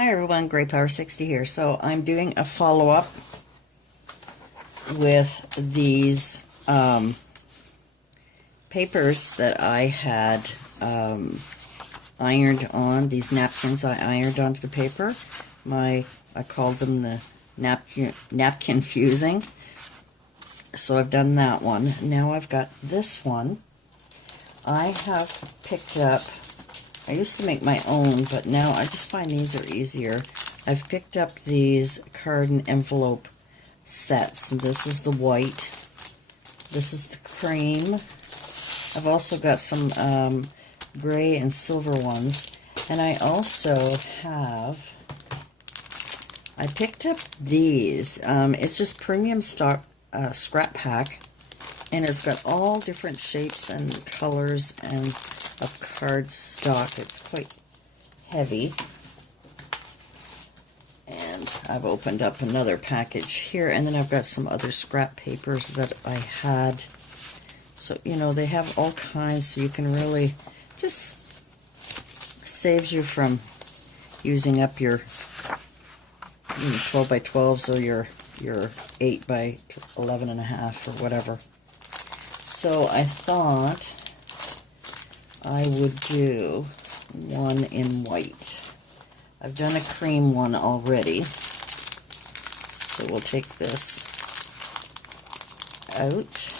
Hi everyone, GrayPower 60 here. So I'm doing a follow-up with these papers that I had ironed on, these napkins I ironed onto the paper. I called them the napkin fusing. So I've done that one. Now I've got this one. I have picked up, I used to make my own, but now I just find these are easier. I've picked up these card and envelope sets. And this is the white. This is the cream. I've also got some gray and silver ones. And I also have, I picked up these. It's just premium stock scrap pack. And it's got all different shapes and colors and of card stock. It's quite heavy. And I've opened up another package here, and then I've got some other scrap papers that I had. So, you know, they have all kinds, so you can really just saves you from using up your 12 by 12s or your 8 by 11 and a half or whatever. So I thought I would do one in white. I've done a cream one already. So we'll take this out.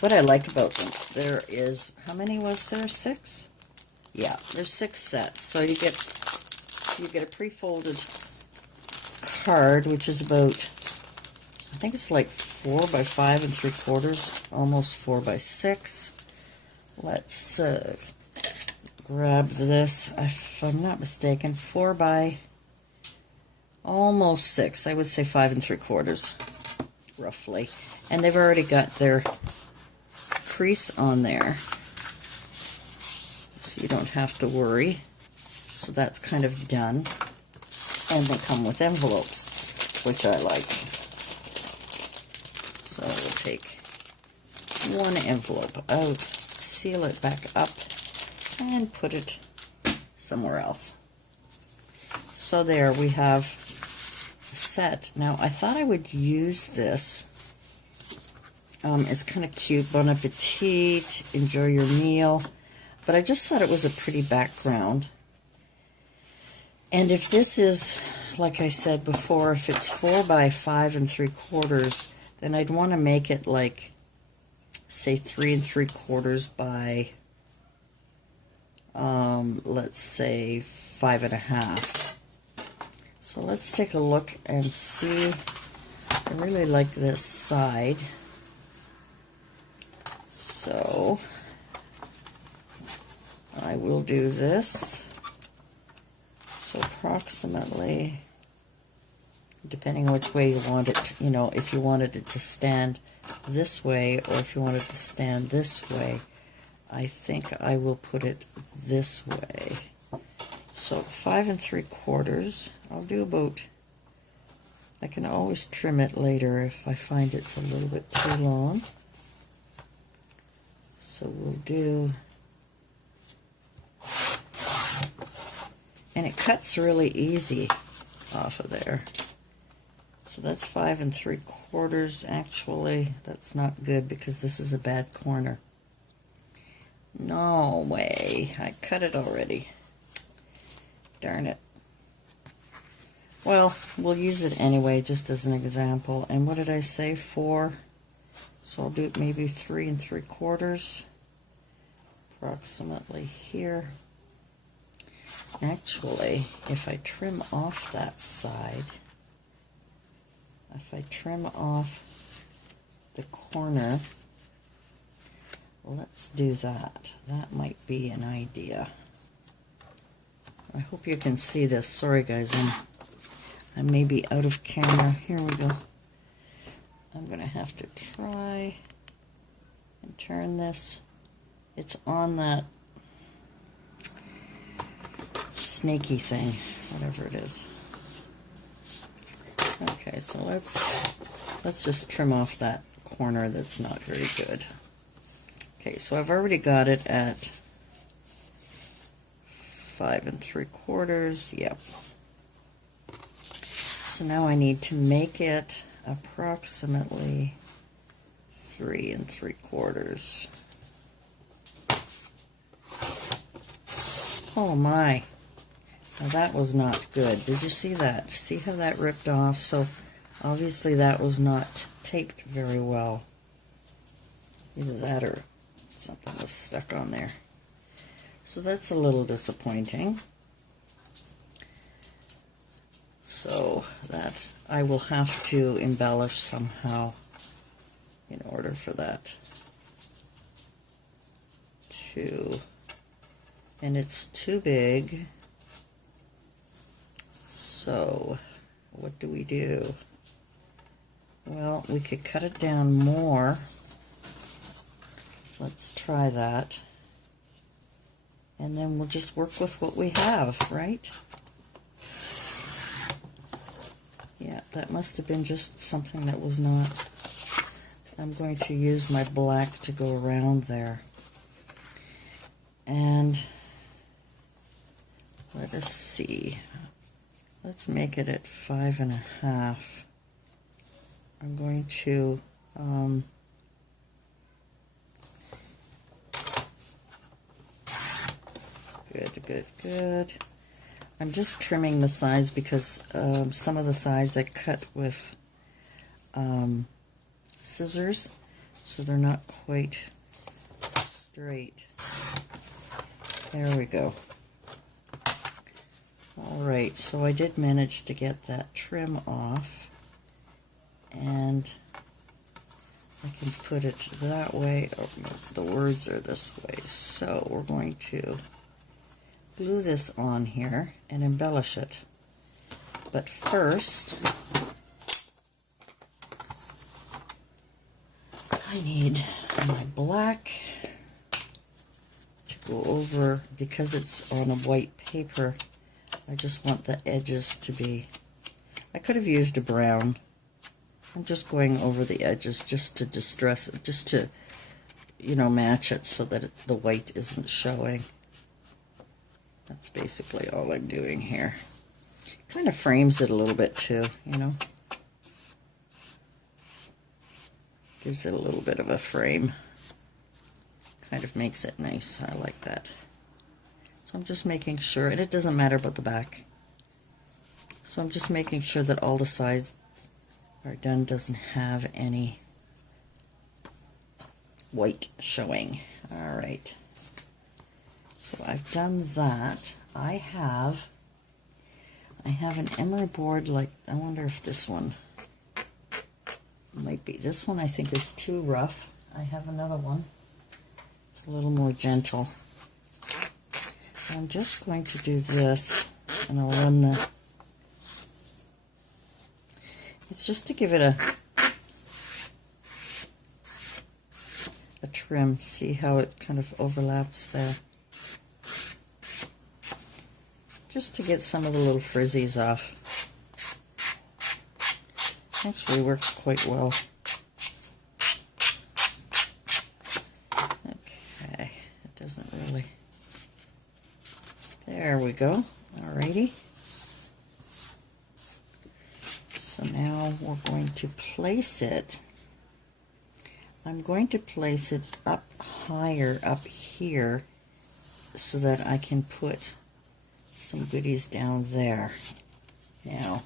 What I like about them, there is, how many was there? 6? Yeah, there's 6 sets. So you get a pre-folded card, which is about, I think it's like 4 by 5 3/4, almost 4 by 6. Let's grab this. If I'm not mistaken, 4 by almost 6. I would say 5 3/4, roughly. And they've already got their crease on there, so you don't have to worry. So that's kind of done. And they come with envelopes, which I like. So we'll take one envelope out, seal it back up, and put it somewhere else. So there we have a set. Now I thought I would use this. It's kind of cute. Bon appetit, enjoy your meal. But I just thought it was a pretty background. And if this is, like I said before, if it's 4 by 5 3/4, then I'd want to make it like, say, 3 3/4 by, let's say, 5 1/2. So let's take a look and see. I really like this side. So I will do this. So approximately, depending which way you want it, you know, if you wanted it to stand this way or if you wanted it to stand this way, I think I will put it this way. So 5 3/4, I'll do about, I can always trim it later if I find it's a little bit too long. So we'll do, and it cuts really easy off of there. So that's 5 3/4. Actually, that's not good because this is a bad corner. No way, I cut it already. Darn it. Well, we'll use it anyway, just as an example. And what did I say, 4? So I'll do it maybe 3 3/4, approximately here. Actually, if I trim off that side, if I trim off the corner, let's do that. That might be an idea. I hope you can see this. Sorry guys, I may be out of camera. Here we go. I'm going to have to try and turn this. It's on that snaky thing, whatever it is. Okay, so let's just trim off that corner that's not very good. Okay, so I've already got it at 5 3/4, yep. So now I need to make it approximately 3 3/4. Oh my, now that was not good. Did you see that? See how that ripped off? So obviously that was not taped very well. Either that or something was stuck on there. So that's a little disappointing. So that I will have to embellish somehow in order for that to, and it's too big. So what do we do? Well, we could cut it down more. Let's try that. And then we'll just work with what we have, right? Yeah, that must have been just something that was not. I'm going to use my black to go around there. And let us see. Let's make it at 5 1/2. I'm going to good. I'm just trimming the sides because some of the sides I cut with scissors, so they're not quite straight. There we go. Alright, so I did manage to get that trim off, and I can put it that way. Oh, no, the words are this way. So we're going to glue this on here and embellish it. But first, I need my black to go over, because it's on a white paper. I just want the edges to be, I could have used a brown. I'm just going over the edges just to distress it, just to, you know, match it so that the white isn't showing. That's basically all I'm doing here. Kind of frames it a little bit too, you know. Gives it a little bit of a frame. Kind of makes it nice. I like that. So I'm just making sure, and it doesn't matter about the back. So I'm just making sure that all the sides are done, doesn't have any white showing. Alright. So I've done that. I have an emery board, like, I wonder if this one might be. This one I think is too rough. I have another one. It's a little more gentle. I'm just going to do this, and I'll run the, it's just to give it a trim. See how it kind of overlaps there? Just to get some of the little frizzies off. Actually works quite well. Okay, it doesn't really. There we go. Alrighty. So now we're going to place it. I'm going to place it up higher up here so that I can put some goodies down there. Now,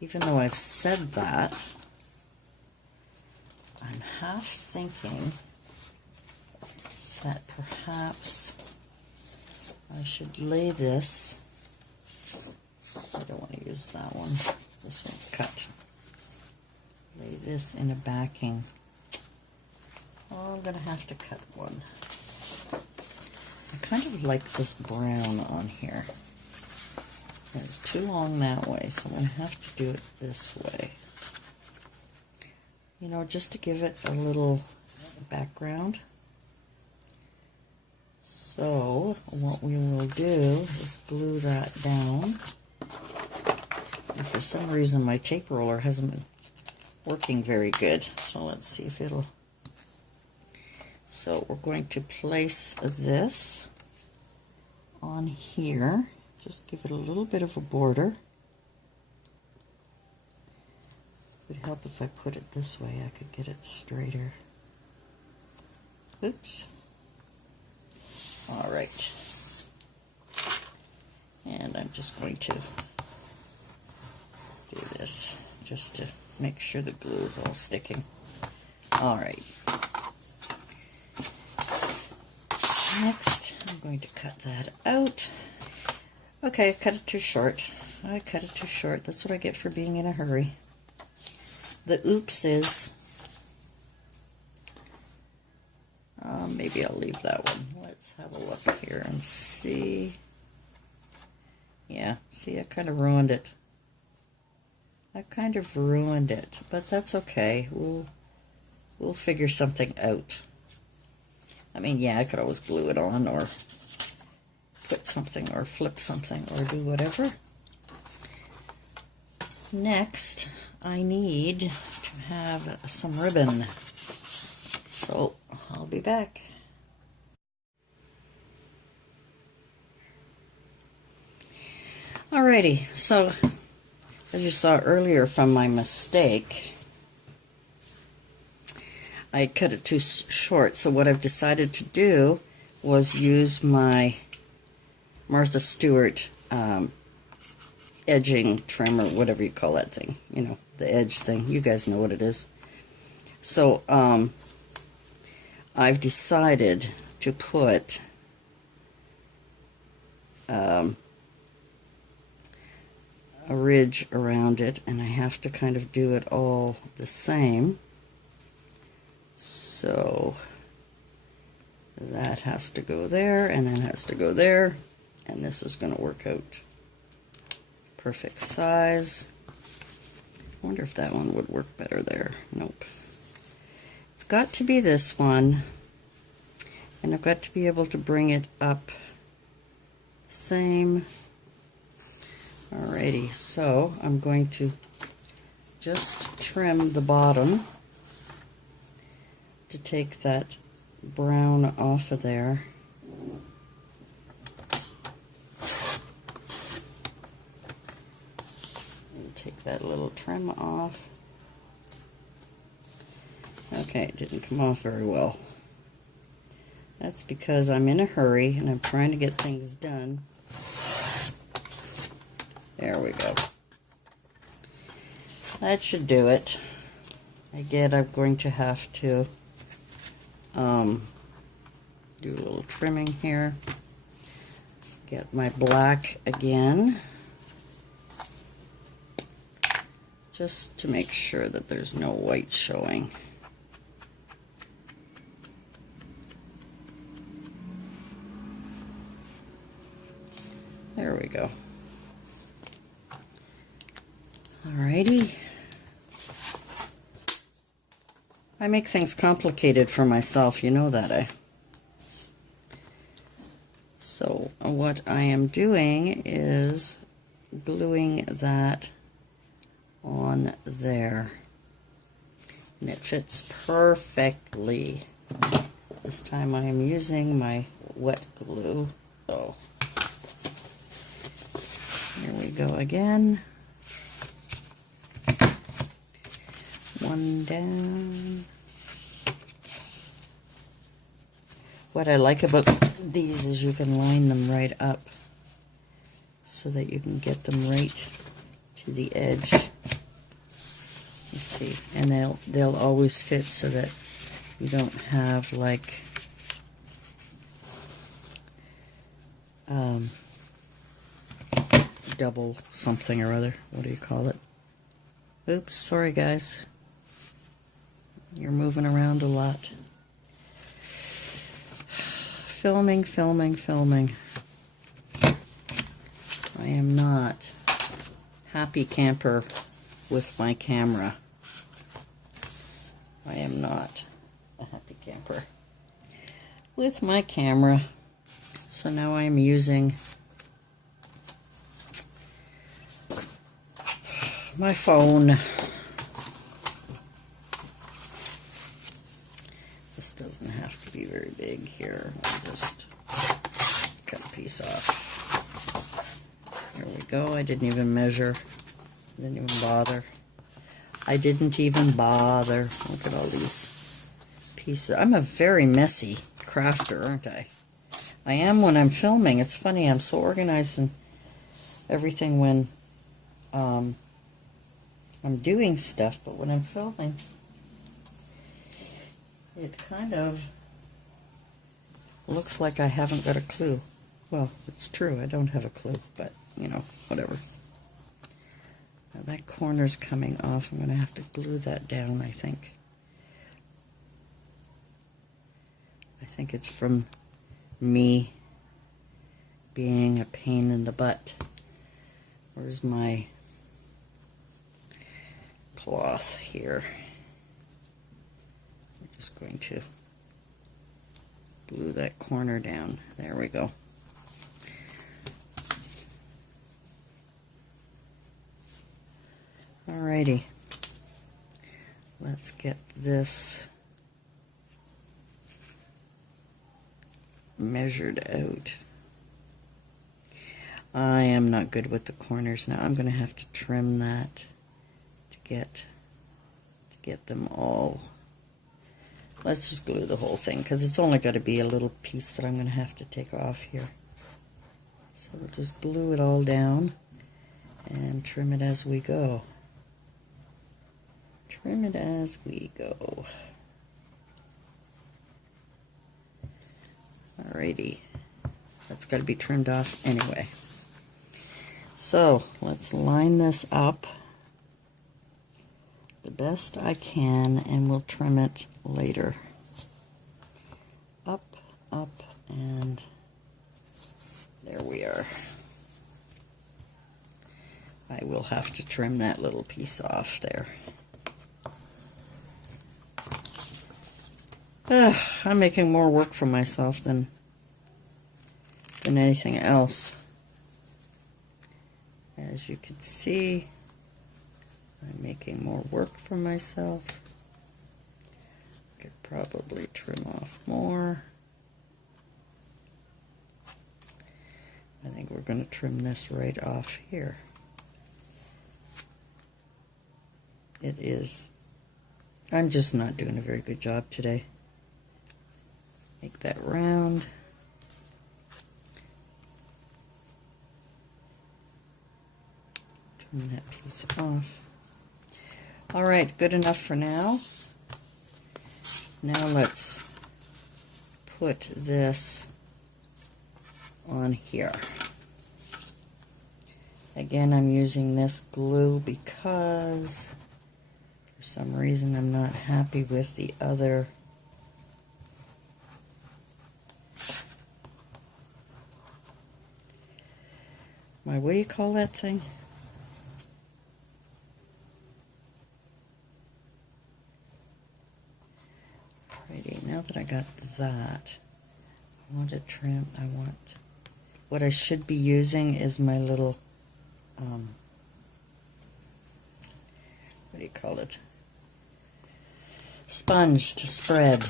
even though I've said that, I'm half thinking that perhaps I should lay this. I don't want to use that one. This one's cut. Lay this in a backing. Oh, I'm going to have to cut one. I kind of like this brown on here. And it's too long that way, so I'm going to have to do it this way. You know, just to give it a little background. So, what we will do is glue that down. And for some reason, my tape roller hasn't been working very good. So, let's see if it'll... So, we're going to place this on here. Just give it a little bit of a border. It would help if I put it this way. I could get it straighter. Oops. All right. And I'm just going to do this just to make sure the glue is all sticking. All right. Next, I'm going to cut that out. Okay, I cut it too short. I cut it too short. That's what I get for being in a hurry. The oops is, maybe I'll leave that one. Let's have a look here and see. Yeah, see, I kind of ruined it. I kind of ruined it, but that's okay. We'll figure something out. I mean, yeah, I could always glue it on or put something or flip something or do whatever. Next, I need to have some ribbon. So, I'll be back. Alrighty, so as you saw earlier from my mistake, I cut it too short, so what I've decided to do was use my Martha Stewart edging trim, or whatever you call that thing, you know, the edge thing. You guys know what it is. So I've decided to put a ridge around it, and I have to kind of do it all the same. So that has to go there, and then has to go there, and this is going to work out perfect size. I wonder if that one would work better there. Nope. It's got to be this one, and I've got to be able to bring it up the same. Alrighty, so I'm going to just trim the bottom to take that brown off of there. And take that little trim off. Okay, it didn't come off very well. That's because I'm in a hurry and I'm trying to get things done. There we go. That should do it. Again, I'm going to have to do a little trimming here. Get my black again, just to make sure that there's no white showing. There we go. Alrighty. I make things complicated for myself, you know that, eh? So what I am doing is gluing that on there. And it fits perfectly. This time I am using my wet glue. So here we go again. One down. What I like about these is you can line them right up so that you can get them right to the edge. You see, and they'll always fit so that you don't have like double something or other. What do you call it? Oops, sorry guys. You're moving around a lot. Filming. I am not happy camper with my camera. I am not a happy camper with my camera. So now I am using my phone. This doesn't have to be very big here. I'll just cut a piece piece off. There we go. I didn't even measure. I didn't even bother. I didn't even bother. Look at all these pieces. I'm a very messy crafter, aren't I? I am when I'm filming. It's funny, I'm so organized in everything when I'm doing stuff, but when I'm filming, it kind of looks like I haven't got a clue. Well, it's true, I don't have a clue, but, you know, whatever. Now that corner's coming off. I'm going to have to glue that down, I think. I think it's from me being a pain in the butt. Where's my cloth here? I'm just going to glue that corner down. There we go. Alrighty. Let's get this measured out. I am not good with the corners now. I'm going to have to trim that to get them all. Let's just glue the whole thing because it's only got to be a little piece that I'm going to have to take off here. So we'll just glue it all down and trim it as we go. Trim it as we go. Alrighty. That's got to be trimmed off anyway. So let's line this up the best I can and we'll trim it later. Up, up, and there we are. I will have to trim that little piece off there. I'm making more work for myself than anything else. As you can see, I'm making more work for myself. Could probably trim off more. I think we're going to trim this right off here. It is. I'm just not doing a very good job today. Make that round. Trim that piece off. Alright, good enough for now. Now let's put this on here. Again, I'm using this glue because for some reason I'm not happy with the other what do you call that thing? Alrighty, now that I got that, I want to trim, what I should be using is my little, what do you call it? Sponge to spread.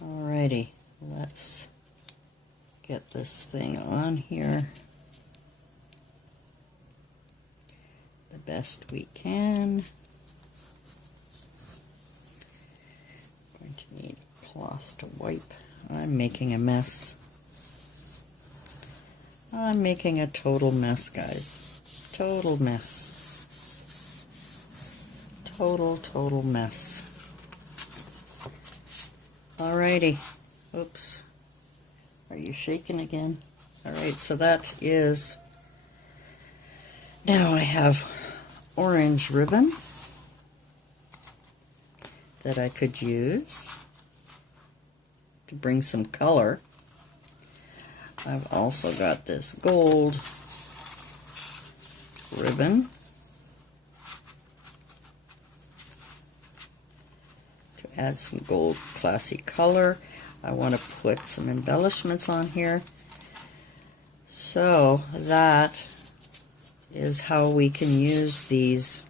Alrighty, let's get this thing on here the best we can. Going to need a cloth to wipe. I'm making a mess. I'm making a total mess, guys. Total mess. Total mess. Alrighty. Oops. Are you shaking again? Alright, so that is, now I have orange ribbon that I could use to bring some color. I've also got this gold ribbon to add some gold classy color. I want to put some embellishments on here. So that is how we can use these.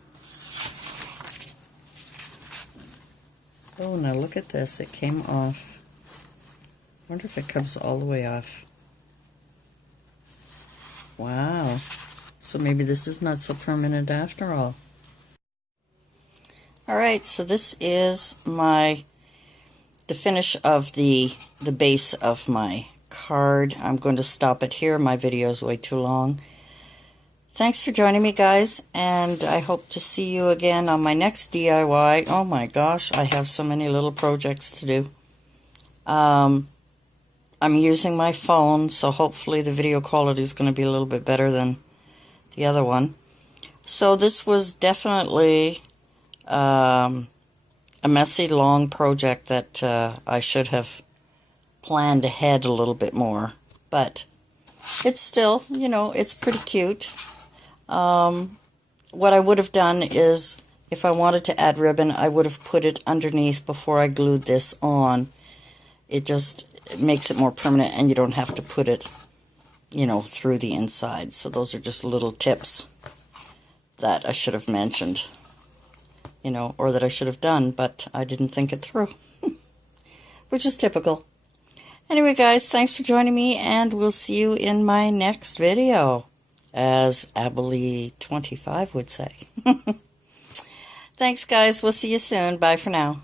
Oh, now look at this. It came off. Wonder if it comes all the way off. Wow. So maybe this is not so permanent after all. Alright, so this is the finish of the base of my card. I'm going to stop it here. My video is way too long. Thanks for joining me, guys, and I hope to see you again on my next DIY. Oh my gosh, I have so many little projects to do. I'm using my phone, so hopefully the video quality is going to be a little bit better than the other one. So this was definitely a messy, long project that I should have planned ahead a little bit more. But it's still, you know, it's pretty cute. What I would have done is, if I wanted to add ribbon, I would have put it underneath before I glued this on. It just makes it more permanent, and you don't have to put it, you know, through the inside. So those are just little tips that I should have mentioned, you know, or that I should have done, but I didn't think it through, which is typical. Anyway, guys, thanks for joining me, and we'll see you in my next video, as Abilene25 would say. Thanks, guys. We'll see you soon. Bye for now.